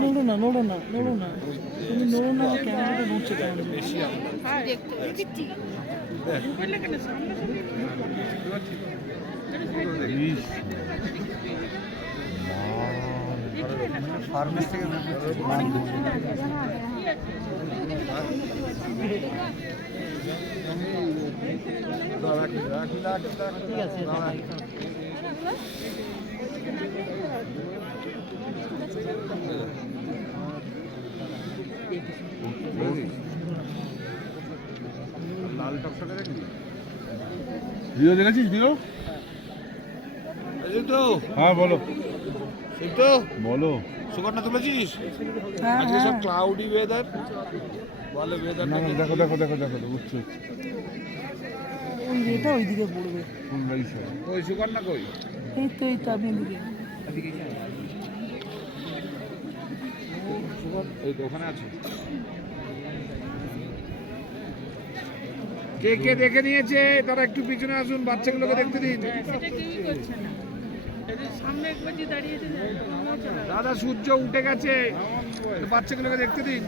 নোড়ো না নোড়ো না নোড়ো না, তুমি নোড়ো না, ক্যামেরাটা নড়ছে কেমন বেশি। ভিডিও দেখেছিস ভিডিও? হ্যাঁ বলো বলো। সুকন্যা তুলেছিস? হ্যাঁ আজকে সব ক্লাউডি ওয়েদার, বলে ওয়েদার। দেখো দেখো দেখো দেখো উঠছে উঠছে। ওই এটা ওইদিকে পড়বে। কোন বাড়ি স্যার? ওই সুকন্যা কই? এই তো আপনি দিকে। এই তো ওখানে আছে। কে কে দেখে নিয়েছে তারা একটু পিছনে আসুন, বাচ্চাগুলোকে দেখতে দিন। দাদা সূর্য উঠে গেছে, বাচ্চাগুলোকে দেখতে দিন।